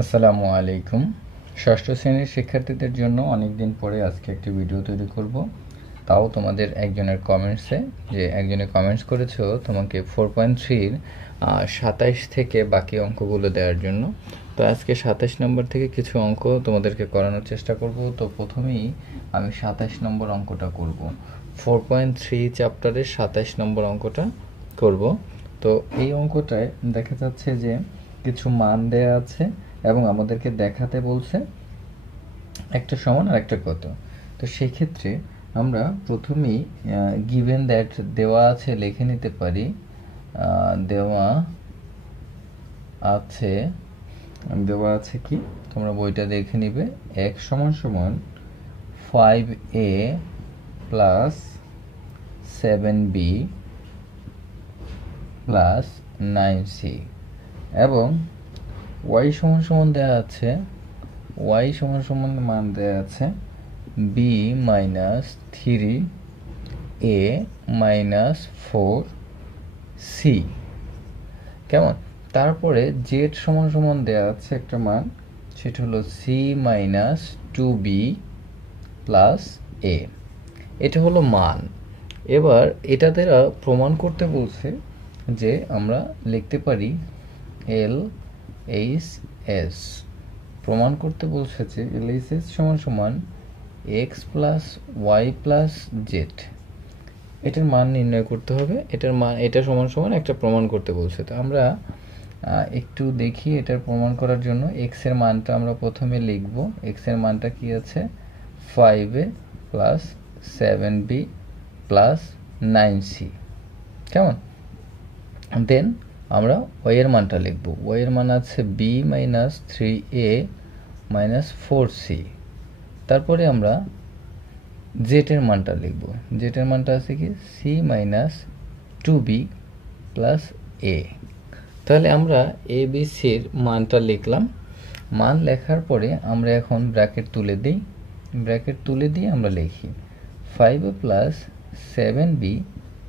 আসসালামু আলাইকুম। ষষ্ঠ শ্রেণীর শিক্ষার্থীদের জন্য অনেক দিন পরে আজকে একটি ভিডিও তৈরি করব, তাও তোমাদের একজনের কমেন্টসে, যে একজনে কমেন্টস করেছো তোমাকে 4.3-র 27 থেকে বাকি অঙ্কগুলো দেওয়ার জন্য। তো আজকে 27 নম্বর থেকে কিছু অঙ্ক তোমাদেরকে করানোর চেষ্টা করব। তো প্রথমেই আমি 27 নম্বর অঙ্কটা করব, 4.3 চ্যাপ্টারের 27 নম্বর অঙ্কটা করব। তো এই অঙ্কটায় দেখা যাচ্ছে যে কিছু মান দেয়া আছে এবং আমাদেরকে দেখাতে বলছে একটা সমান আর একটা কত। তো সেই ক্ষেত্রে আমরা প্রথমেই গিভেন দ্যাট দেওয়া আছে লিখে নিতে পারি। দেওয়া আছে কি তোমরা বইটা দেখে নিবে। x সমান সমান 5a plus 7b plus 9c এবং y সমান সমান দেওয়া আছে, y সমান সমান মান দেওয়া আছে b minus 3a minus 4c। কেমন? তারপরে z সমান সমান দেওয়া আছে একটা মান, সেটা হলো c minus 2b plus a। এটা হলো মান। এবার এটা দ্বারা প্রমাণ করতে বলছে যে আমরা লিখতে পারি LHS। প্রমাণ করতে বলছে যে LHS সমান সমান x plus y plus z। এটার মান নির্ণয় করতে হবে। এটার মান এটা সমান সমান একটা প্রমাণ করতে বলছে। তো আমরা একটু দেখি এটার প্রমাণ করার জন্য x এর মানটা আমরা প্রথমে লিখব। x এর মানটা কি আছে? 5a plus 7b plus 9c। কেমন? দেন আমরা y এর মানটা লিখব। y এর মান আছে b minus 3a minus 4c। তারপরে আমরা z এর মানটা লিখব। z এর মানটা আছে কি? c minus 2b plus a। তাহলে আমরা a b c এর মানটা লিখলাম। মান লেখার পরে আমরা এখন ব্র্যাকেট তুলে দিই। ব্র্যাকেট তুলে দিয়ে আমরা লিখি 5a plus 7b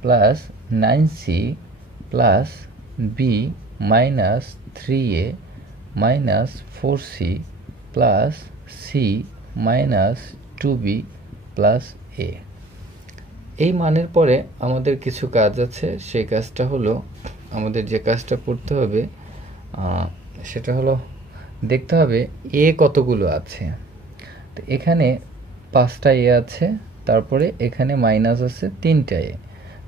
plus 9c plus b minus 3a minus 4c plus c minus 2b plus a। এই মানের পরে আমাদের কিছু কাজ আছে। সেই কাজটা হলো, আমাদের যে কাজটা করতে হবে সেটা হলো দেখতে হবে a কতগুলো আছে। তো এখানে 5টা a আছে, তারপরে এখানে মাইনাস আছে 3টা a।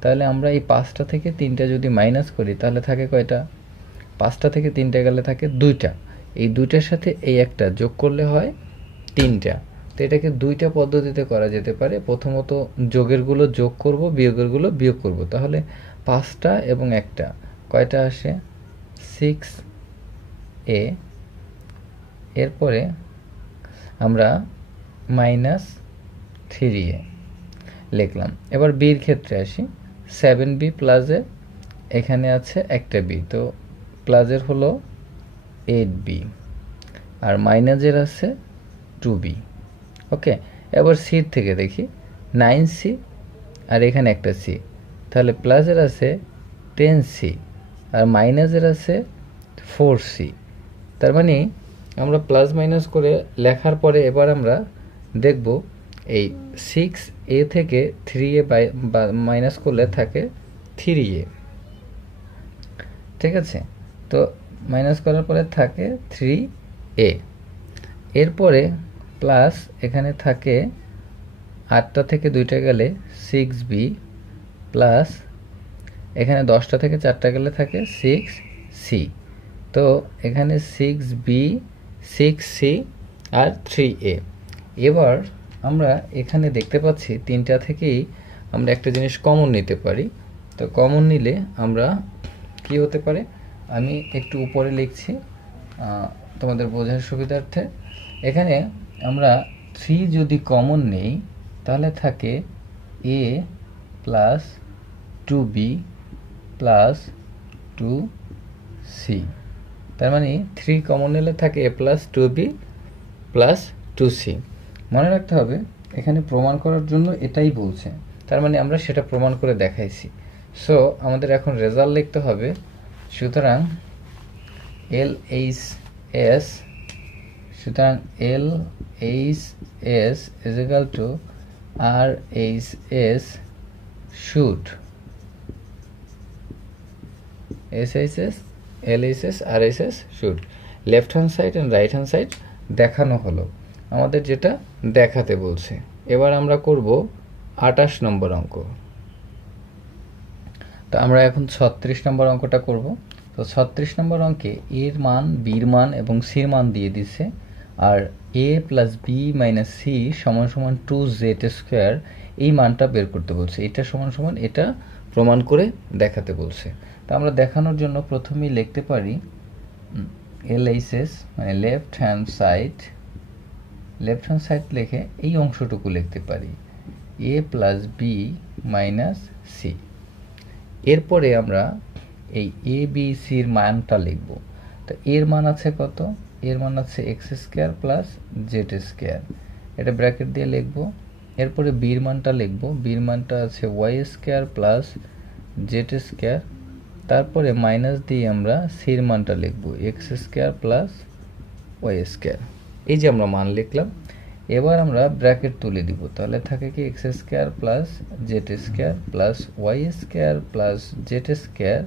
তাহলে আমরা এই 5টা থেকে 3টা যদি মাইনাস করি তাহলে থাকে কয়টা? 5টা থেকে 3টা গেলে থাকে 2টা। এই 2টার সাথে এই একটা যোগ করলে হয় 3টা। তো এটাকে 2টা পদ্ধতিতে করা যেতে পারে। প্রথমত যোগের গুলো যোগ করব, বিয়োগের গুলো বিয়োগ করব। তাহলে 5টা এবং একটা কয়টা আসে? 6a। এরপরে আমরা মাইনাস 3a লিখলাম। এবার বির ক্ষেত্রে আসি। 7b প্লাসে এখানে আছে একটা b, তো প্লাসের হলো 8b আর মাইনাসের আছে 2b। ওকে, এবার সি থেকে দেখি 9c আর এখানে একটা c, তাহলে প্লাসের আছে 10c আর মাইনাসের আছে 4c। তার মানে আমরা প্লাস মাইনাস করে লেখার পরে এবার আমরা দেখব এই 6a থেকে 3a মাইনাস করলে থাকে 3a। ঠিক আছে? তো মাইনাস করার পরে থাকে 3a। এরপরে প্লাস এখানে থাকে 8টা থেকে 2টা গেলে 6b প্লাস এখানে 10টা থেকে 4টা গেলে থাকে 6c। তো এখানে 6b 6c আর 3a। এবার আমরা এখানে দেখতে পাচ্ছি 3টা থেকেই আমরা একটা জিনিস কমন নিতে পারি। তো কমন নিলে আমরা কি হতে পারে, আমি একটু উপরে লিখছি তোমাদের বোঝার সুবিধার্থে। এখানে আমরা 3 যদি কমন নেই তাহলে থাকে a plus 2b plus 2c। তার মানে 3 কমন নিলে থাকে a plus 2b plus 2c। মনে রাখতে হবে এখানে প্রমাণ করার জন্য এটাই বলছে, তার মানে আমরা সেটা প্রমাণ করে দেখাইছি। সো আমাদের এখন রেজাল্ট লিখতে হবে। সুতরাং LHS সুতরাং L H S is equal to R H S should, S H S L H S R H S should, left hand side and right hand side দেখানো হলো আমাদের যেটা দেখাতে বলছে। এবার আমরা করব 28 নম্বর অঙ্ক। তো আমরা এখন 36 নম্বর অঙ্কটা করব। তো 36 নম্বর অঙ্কে এর মান, বির মান এবং সির মান দিয়ে দিছে, আর a plus B minus C সমান সমান 2z স্কোয়ার এই মানটা বের করতে বলছে। এটা সমান সমান এটা প্রমাণ করে দেখাতে বলছে। তো আমরা দেখানোর জন্য প্রথমেই লিখতে পারি LHS মানে লেফট হ্যান্ড সাইড লিখে এই অংশটুকু লিখতে পারি a plus B minus C. এরপরে আমরা এই এ বি সির মানটা লিখব। তো এর মান আছে কত? এর মান আছে X square plus Z square, এটা ব্র্যাকেট দিয়ে লিখব। এরপরে বির মানটা লিখব, বির মানটা আছে Y square plus Z square, তারপরে মাইনাস দিয়ে আমরা সির মানটা লিখব X square plus Y square. এই যে আমরা মান লিখলাম, এবার আমরা ব্র্যাকেট তুলে দিব, তাহলে থাকে কি X square plus Z square plus Y square plus Z square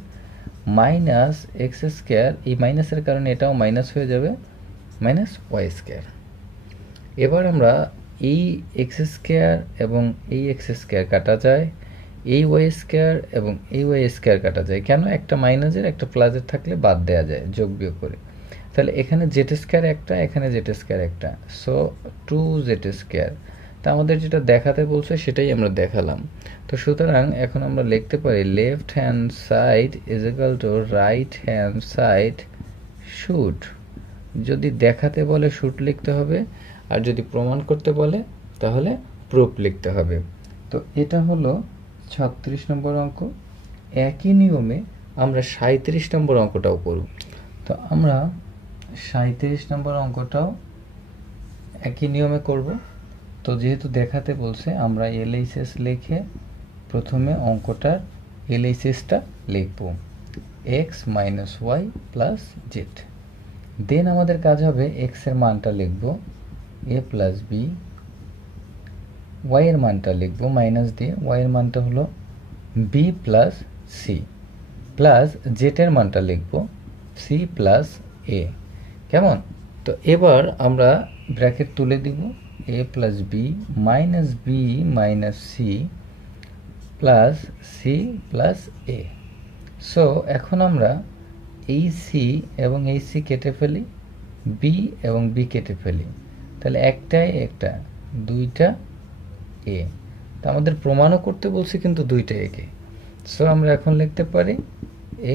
minus X square, এই মাইনাসের কারণে এটাও মাইনাস হয়ে যাবে, মাইনাস ওয়াই স্কোয়ার। এবার আমরা এই এক্স স্কোয়ার এবং এই এক্স স্কোয়ার কাটা যায়, এই ওয়াই স্কোয়ার এবং এই ওয়াই স্কোয়ার কাটা যায়। কেন? একটা মাইনাসের একটা প্লাসের থাকলে বাদ দেওয়া যায় যোগ বিয়োগ করে। তাহলে এখানে জেড স্কোয়ার একটা, এখানে জেড স্কোয়ার একটা, সো 2z স্কোয়ার। তা আমাদের যেটা দেখাতে বলছে সেটাই আমরা দেখালাম। তো সুতরাং এখন আমরা লিখতে পারি left hand side is equal two right hand side should. যদি দেখাতে বলে শুড লিখতে হবে, আর যদি প্রমাণ করতে বলে তাহলে প্রুফ লিখতে হবে। তো এটা হলো 36 নম্বর অঙ্ক। একই নিয়মে আমরা 37 নম্বর অঙ্কটাও করব। তো আমরা 37 নম্বর অঙ্কটাও একই নিয়মে করব। তো যেহেতু দেখাতে বলছে, আমরা LHS লিখে প্রথমে অঙ্কটার LHSটা লিখব X minus Y plus Z. Then আমাদের কাজ হবে এক্স এর মানটা লিখব এ প্লাস বি, ওয়াই এর মানটা লিখব মাইনাস দিয়ে, ওয়াই এর মানটা হলো B plus C, plus Z এর মানটা লিখব সি প্লাস এ। কেমন? তো এবার আমরা ব্র্যাকেট তুলে দিব A plus B minus B minus C plus C plus A. So এখন আমরা এই সি এবং এই সি কেটে ফেলি, বি এবং বি কেটে ফেলি, তাহলে একটাই একটা, দুইটা এ। তো আমাদের প্রমাণও করতে বলছি কিন্তু দুইটা একে। সো আমরা এখন লিখতে পারি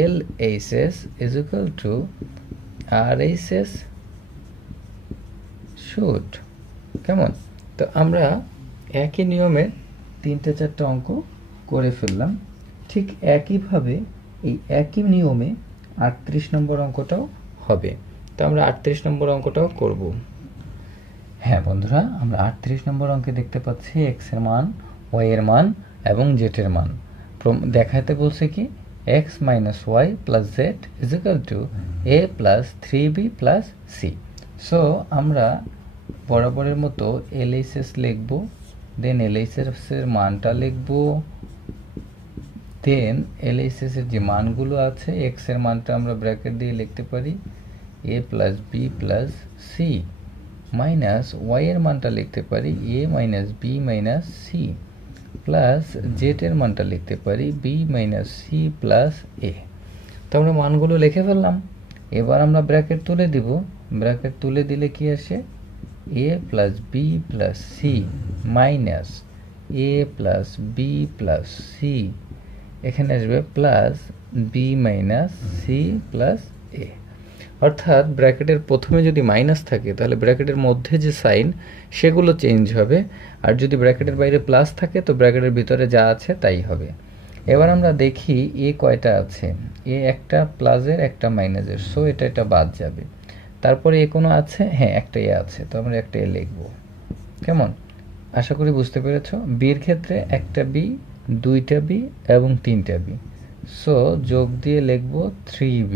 L H S is equal to R H S should. কেমন? তো আমরা একই নিয়মে 3-4টা অঙ্ক করে ফেললাম। ঠিক একইভাবে এই একই নিয়মে 38 নম্বর অঙ্কটাও হবে। তো আমরা 38 নম্বর অঙ্কটাও করব। হ্যাঁ বন্ধুরা, আমরা 38 নম্বর অঙ্কে দেখতে পাচ্ছি এক্স এর মান, ওয়াই এর মান এবং জেড এর মান দেখাতে বলছে কি X minus Y plus Z is equal to A plus 3b plus C. So আমরা বরাবরের মতো LHS লিখব, দেন LHS এর মানটা লিখব, দেন LHS এর যে মানগুলো আছে এক্স এর মানটা আমরা ব্র্যাকেট দিয়ে লিখতে পারি A plus B plus C, minus Y এর মানটা লিখতে পারি A minus B minus C, plus Z এর মানটা লিখতে পারি B minus C plus A. তো আমরা মানগুলো লিখে ফেললাম। এবার আমরা ব্র্যাকেট তুলে দিব, ব্র্যাকেট তুলে দিলে কি আসে A plus B plus C minus A plus B plus C, এখানে আসবে plus B minus C plus A. অর্থাৎ ব্র্যাকেটের প্রথমে যদি মাইনাস থাকে তাহলে ব্র্যাকেটের মধ্যে যে সাইন সেগুলো চেঞ্জ হবে, আর যদি ব্র্যাকেটের বাইরে প্লাস থাকে তো ব্র্যাকেটের ভিতরে যা আছে তাই হবে। এবার আমরা দেখি এ কয়টা আছে, এ একটা প্লাসের একটা মাইনাসের, সো এটা বাদ যাবে। তারপরে এ কোনো আছে, হ্যাঁ একটা এ আছে, তো আমরা একটা এ লিখব। কেমন? আশা করি বুঝতে পেরেছ। বির ক্ষেত্রে একটা বি, দুইটা বি এবং তিনটা বি, সো যোগ দিয়ে লিখব 3b।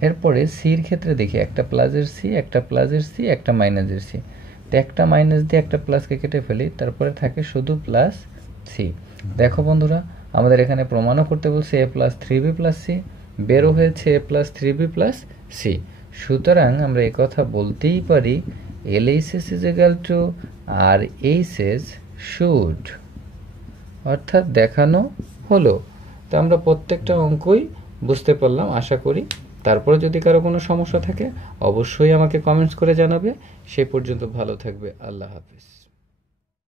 এরপরে সির ক্ষেত্রে দেখি একটা প্লাসের সি, একটা প্লাসের সি, একটা মাইনাসের সি। তো একটা মাইনাস দিয়ে একটা প্লাসকে কেটে ফেলি, তারপরে থাকে শুধু প্লাস সি। দেখো বন্ধুরা, আমাদের এখানে প্রমাণও করতে বলছে A plus three B plus C, বেরো হয়েছে A plus three B plus C. সুতরাং আমরা কথা বলতেই পারি LHS is equal to RHS should, অর্থাৎ দেখানো হলো। তো আমরা প্রত্যেকটা অঙ্কই বুঝতে পারলাম আশা করি। তারপরে যদি কারো কোনো সমস্যা থাকে অবশ্যই আমাকে কমেন্টস করে জানাবে। সেই পর্যন্ত ভালো থাকবে। আল্লাহ হাফিজ।